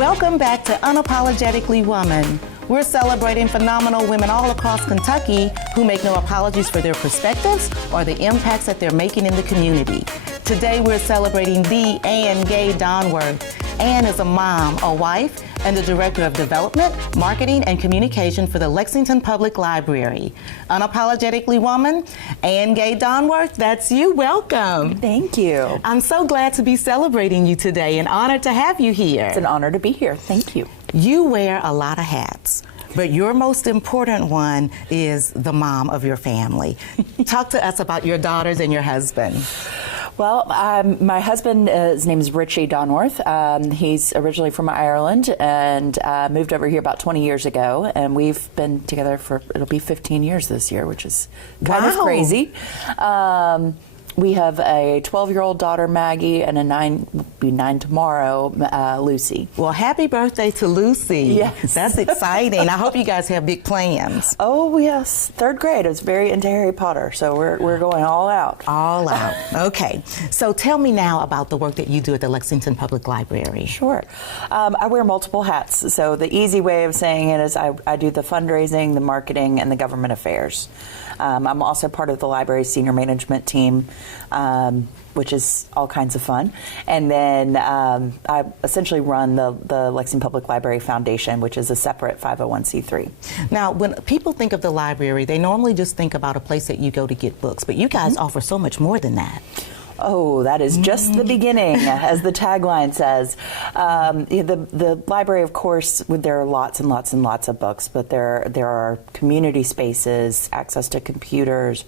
Welcome back to Unapologetically Woman. We're celebrating phenomenal women all across Kentucky who make no apologies for their perspectives or the impacts that they're making in the community. Today we're celebrating the Anne Gay Donworth. Anne is a mom, a wife, and the Director of Development, Marketing, and Communication for the Lexington Public Library. Unapologetically Woman, Anne Gay Donworth, that's you. Welcome. Thank you. I'm so glad to be celebrating you today and honored to have you here. It's an honor to be here. Thank you. You wear a lot of hats, but your most important one is the mom of your family. Talk to us about your daughters and your husband. Well, my husband, his name is Richie Donworth. He's originally from Ireland and moved over here about 20 years ago. And we've been together for, it'll be 15 years this year, which is kind of crazy. We have a 12-year-old daughter, Maggie, and a 9 tomorrow, Lucy. Well, happy birthday to Lucy. Yes. That's exciting. I hope you guys have big plans. Oh, yes. Third grade. I was very into Harry Potter, so we're going all out. All out. Okay. So tell me now about the work that you do at the Lexington Public Library. Sure. I wear multiple hats. So the easy way of saying it is I do the fundraising, the marketing, and the government affairs. I'm also part of the library's senior management team, which is all kinds of fun. And then I essentially run the Lexington Public Library Foundation, which is a separate 501c3. Now, when people think of the library, they normally just think about a place that you go to get books, but you guys offer so much more than that. Oh, that is just the beginning, as the tagline says. The library, of course, there are lots and lots and lots of books, but there are community spaces, access to computers,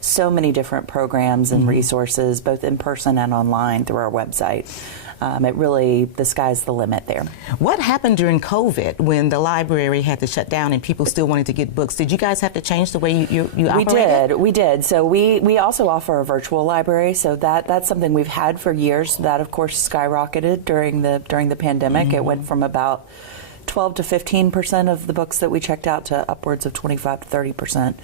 so many different programs and resources, both in person and online through our website. It really, the sky's the limit there. What happened during COVID when the library had to shut down and people still wanted to get books? Did you guys have to change the way you operated? We did. So we also offer a virtual library. So that's something we've had for years. That, of course, skyrocketed during the pandemic. It went from about 12 to 15% of the books that we checked out to upwards of 25 to 30%.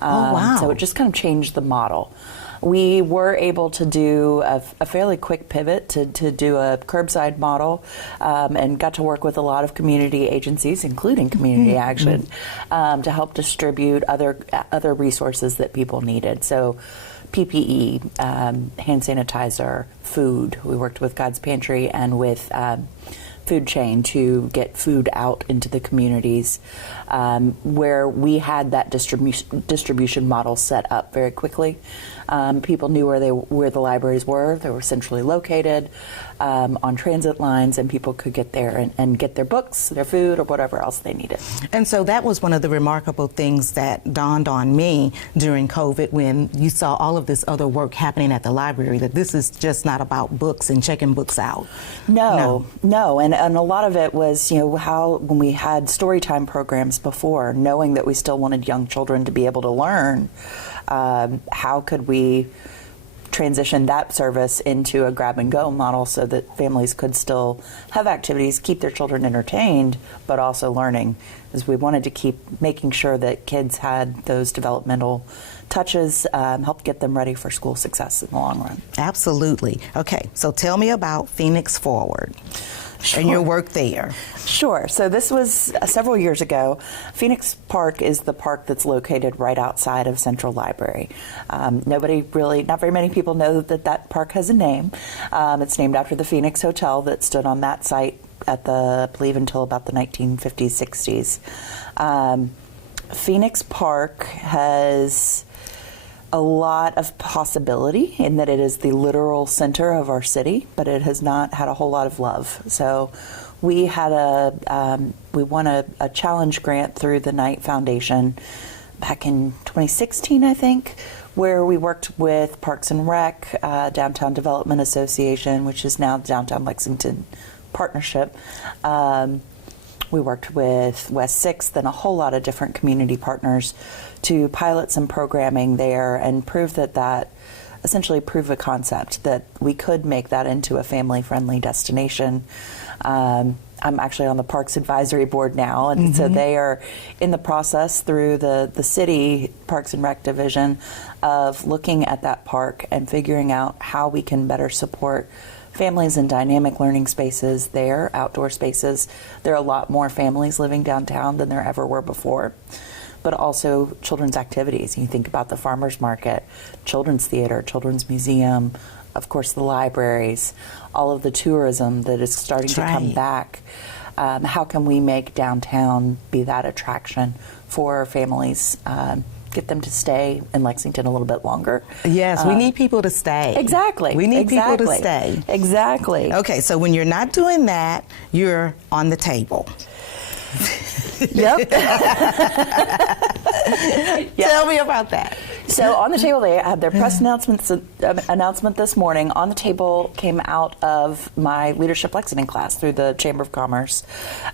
Oh, wow. So it just kind of changed the model. We were able to do a fairly quick pivot to do a curbside model and got to work with a lot of community agencies, including Community Action, to help distribute other resources that people needed. So PPE, hand sanitizer, food. We worked with God's Pantry and with Food Chain to get food out into the communities where we had that distribution model set up very quickly. People knew where the libraries were. They were centrally located on transit lines, and people could get there and get their books, their food, or whatever else they needed. And so that was one of the remarkable things that dawned on me during COVID when you saw all of this other work happening at the library, that this is just not about books and checking books out. No. And a lot of it was, when we had storytime programs before, knowing that we still wanted young children to be able to learn, how could we transition that service into a grab-and-go model so that families could still have activities, keep their children entertained, but also learning, as we wanted to keep making sure that kids had those developmental touches, help get them ready for school success in the long run. Absolutely. Okay, so tell me about Phoenix Forward. Sure. And your work there. Sure. So this was several years ago. Phoenix Park is the park that's located right outside of Central Library. Not very many people know that park has a name. It's named after the Phoenix Hotel that stood on that site at I believe until about the 1950s, 60s. Phoenix Park has a lot of possibility in that it is the literal center of our city, but it has not had a whole lot of love. So we had we won a challenge grant through the Knight Foundation back in 2016, I think, where we worked with Parks and Rec, Downtown Development Association, which is now Downtown Lexington Partnership. We worked with West 6th and a whole lot of different community partners to pilot some programming there and essentially prove a concept that we could make that into a family-friendly destination. I'm actually on the Parks Advisory Board now, and so they are in the process through the city Parks and Rec division of looking at that park and figuring out how we can better support families in dynamic learning spaces there, outdoor spaces. There are a lot more families living downtown than there ever were before. But also children's activities. You think about the farmers market, children's theater, children's museum, of course the libraries, all of the tourism that is starting to come back. How can we make downtown be that attraction for families? Get them to stay in Lexington a little bit longer. Yes, we need people to stay. Exactly. We need people to stay. Exactly. Okay, so when you're not doing that, you're on the table. Yep. Tell me about that. So on the table, they had their press announcement this morning. On the table came out of my Leadership Lexington class through the Chamber of Commerce.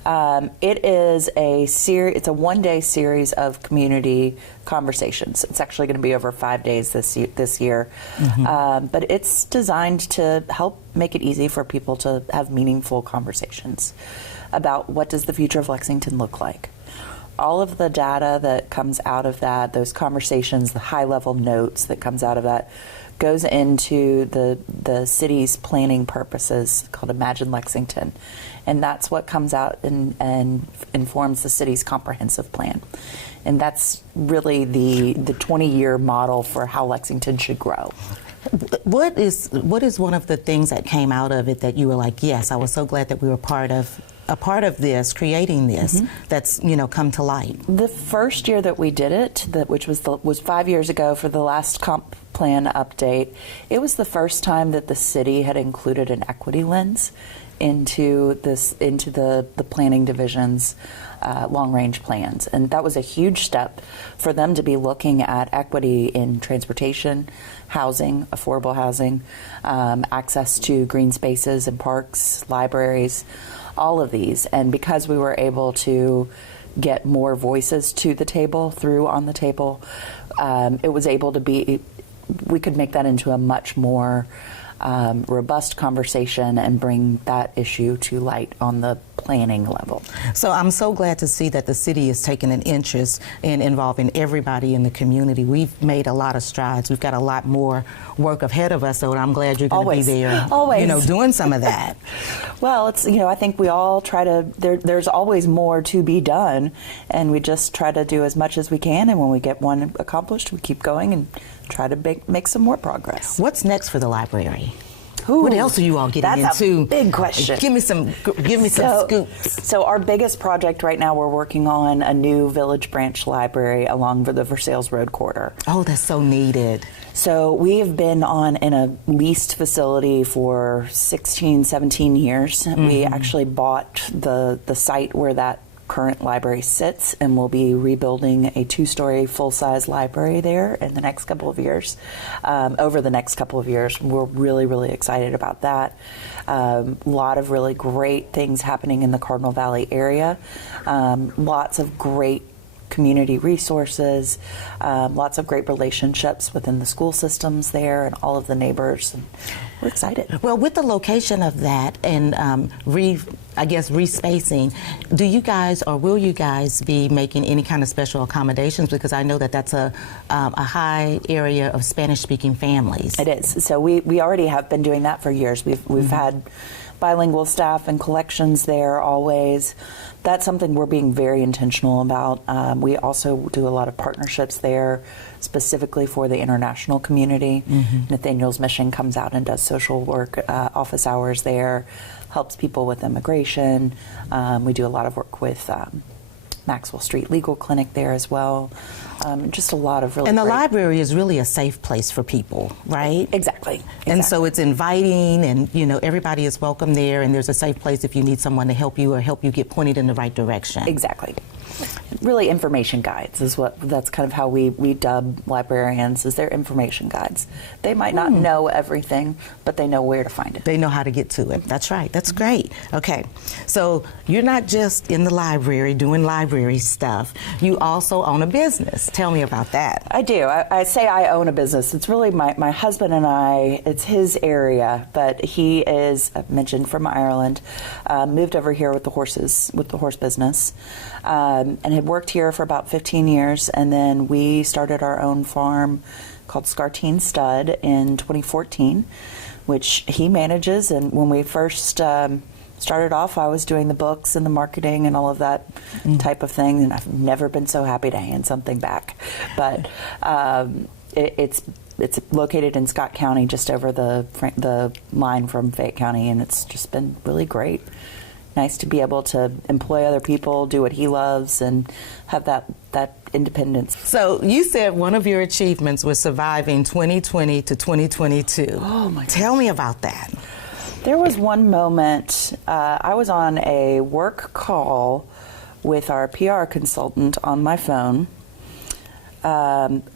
It is it's a one-day series of community conversations. It's actually going to be over 5 days this year. But it's designed to help make it easy for people to have meaningful conversations about what does the future of Lexington look like. All of the data that comes out of that, those conversations, the high-level notes that comes out of that, goes into the city's planning purposes called Imagine Lexington. And that's what comes out and informs the city's comprehensive plan. And that's really the 20-year model for how Lexington should grow. What is one of the things that came out of it that you were like, yes, I was so glad that we were a part of this, creating this, that's come to light? The first year that we did it, which was 5 years ago for the last comp plan update, it was the first time that the city had included an equity lens into the planning division's long-range plans. And that was a huge step for them to be looking at equity in transportation, housing, affordable housing, access to green spaces and parks, libraries, all of these. And because we were able to get more voices to the table, through on the table, it was able to be, we could make that into a much more robust conversation and bring that issue to light on the planning level. So I'm so glad to see that the city is taking an interest in involving everybody in the community. We've made a lot of strides. We've got a lot more work ahead of us, so I'm glad you're going to be there, doing some of that. Well, it's, I think we all try to, there's always more to be done, and we just try to do as much as we can, and when we get one accomplished, we keep going and try to make some more progress. What's next for the library? Ooh, what else are you all getting that's into? A big question. Give me some scoops. So our biggest project right now, we're working on a new Village Branch library along the Versailles Road corridor. Oh, that's so needed. So we have been in a leased facility for 16, 17 years. We actually bought the site where that current library sits, and we'll be rebuilding a 2-story full-size library there in the next couple of years. Over the next couple of years, we're really, really excited about that. A lot of really great things happening in the Cardinal Valley area. Lots of great community resources, lots of great relationships within the school systems there and all of the neighbors. And we're excited. Well, with the location of that and respacing, do you guys or will you guys be making any kind of special accommodations? Because I know that that's a high area of Spanish-speaking families. It is. So we already have been doing that for years. We've had bilingual staff and collections there always. That's something we're being very intentional about. We also do a lot of partnerships there, specifically for the international community. Nathaniel's Mission comes out and does social work, office hours there, helps people with immigration. We do a lot of work with Maxwell Street Legal Clinic there as well. Just a lot of really And the great... library is really a safe place for people, right? Exactly. And so it's inviting, and everybody is welcome there, and there's a safe place if you need someone to help you or help you get pointed in the right direction. Exactly. Really, information guides is that's kind of how we dub librarians, is they're information guides. They might not know everything, but they know where to find it. They know how to get to it. That's right. That's great. Okay. So you're not just in the library doing library stuff. You also own a business. Tell me about that. I do. I say I own a business. It's really my husband and I. It's his area, but he is, I've mentioned, from Ireland, moved over here with the horse business. And had worked here for about 15 years, and then we started our own farm called Scarteen Stud in 2014. which he manages. And when we first started off, I was doing the books and the marketing and all of that type of thing, and I've never been so happy to hand something back. But it's located in Scott County, just over the line from Fayette County, and it's just been really great. Nice to be able to employ other people, do what he loves, and have that independence. So you said one of your achievements was surviving 2020 to 2022. Oh my God. Tell me about that. There was one moment, I was on a work call with our PR consultant on my phone,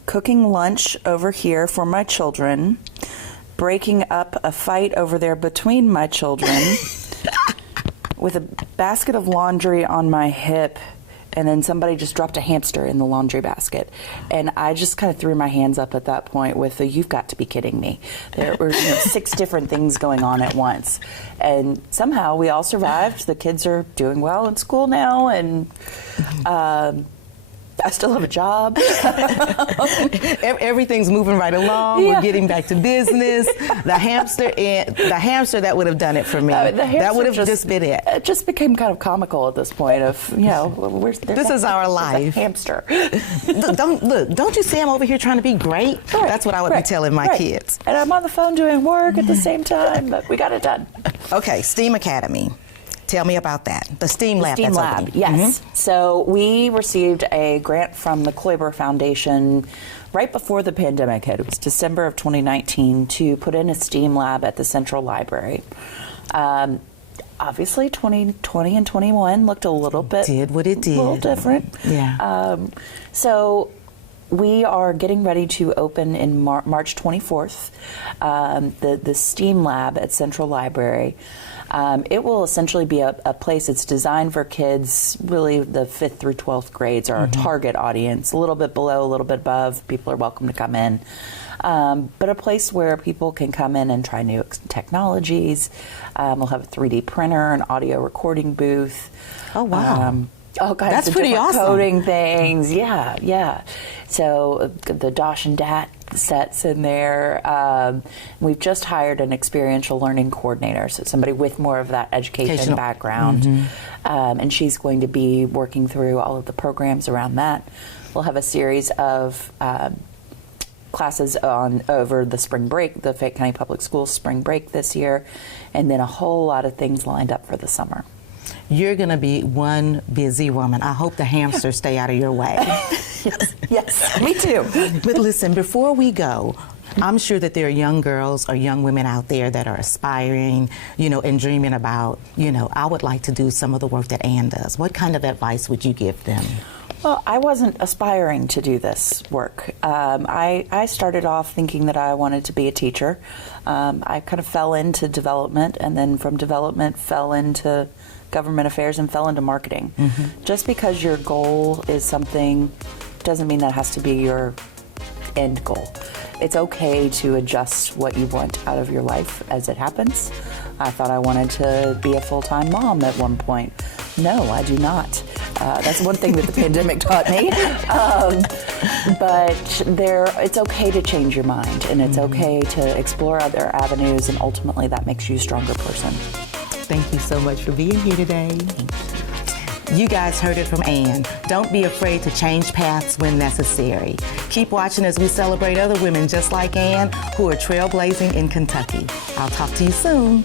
cooking lunch over here for my children, breaking up a fight over there between my children, with a basket of laundry on my hip, and then somebody just dropped a hamster in the laundry basket. And I just kind of threw my hands up at that point with you've got to be kidding me. There were 6 different things going on at once. And somehow we all survived. The kids are doing well in school now, and I still have a job. Everything's moving right along. Yeah. We're getting back to business. The hamster that would have done it for me. That would have just been it. It just became kind of comical at this point. This is our life. A hamster. Don't you see I'm over here trying to be great? Right, That's what I would be telling my kids. And I'm on the phone doing work at the same time, but we got it done. Okay, STEAM Academy. Tell me about that. The STEAM Lab. STEAM Lab, yes. So we received a grant from the Kloiber Foundation right before the pandemic hit. It was December of 2019 to put in a STEAM Lab at the Central Library. Obviously, 2020 and 21 looked a little bit... Did what it did. A little different. Yeah. So we are getting ready to open in March 24th, the STEAM Lab at Central Library. It will essentially be a place that's designed for kids, really the 5th through 12th grades are our target audience, a little bit below, a little bit above. People are welcome to come in. But a place where people can come in and try new technologies. We'll have a 3D printer, an audio recording booth. Oh, wow. All kinds That's of pretty different awesome. coding things. Yeah. So the Dosh and Dat sets in there. We've just hired an experiential learning coordinator, so somebody with more of that education background. And she's going to be working through all of the programs around that. We'll have a series of classes over the spring break, the Fayette County Public Schools spring break this year, and then a whole lot of things lined up for the summer. You're going to be one busy woman. I hope the hamsters stay out of your way. Yes, me too. But listen, before we go, I'm sure that there are young girls or young women out there that are aspiring, and dreaming about, I would like to do some of the work that Anne does. What kind of advice would you give them? Well, I wasn't aspiring to do this work. I started off thinking that I wanted to be a teacher. I kind of fell into development, and then from development fell into government affairs and fell into marketing. Just because your goal is something doesn't mean that has to be your end goal. It's okay to adjust what you want out of your life as it happens. I thought I wanted to be a full-time mom at one point. No, I do not. That's one thing that the pandemic taught me. But it's okay to change your mind, and it's okay to explore other avenues, and ultimately that makes you a stronger person. Thank you so much for being here today. You guys heard it from Anne. Don't be afraid to change paths when necessary. Keep watching as we celebrate other women just like Anne who are trailblazing in Kentucky. I'll talk to you soon.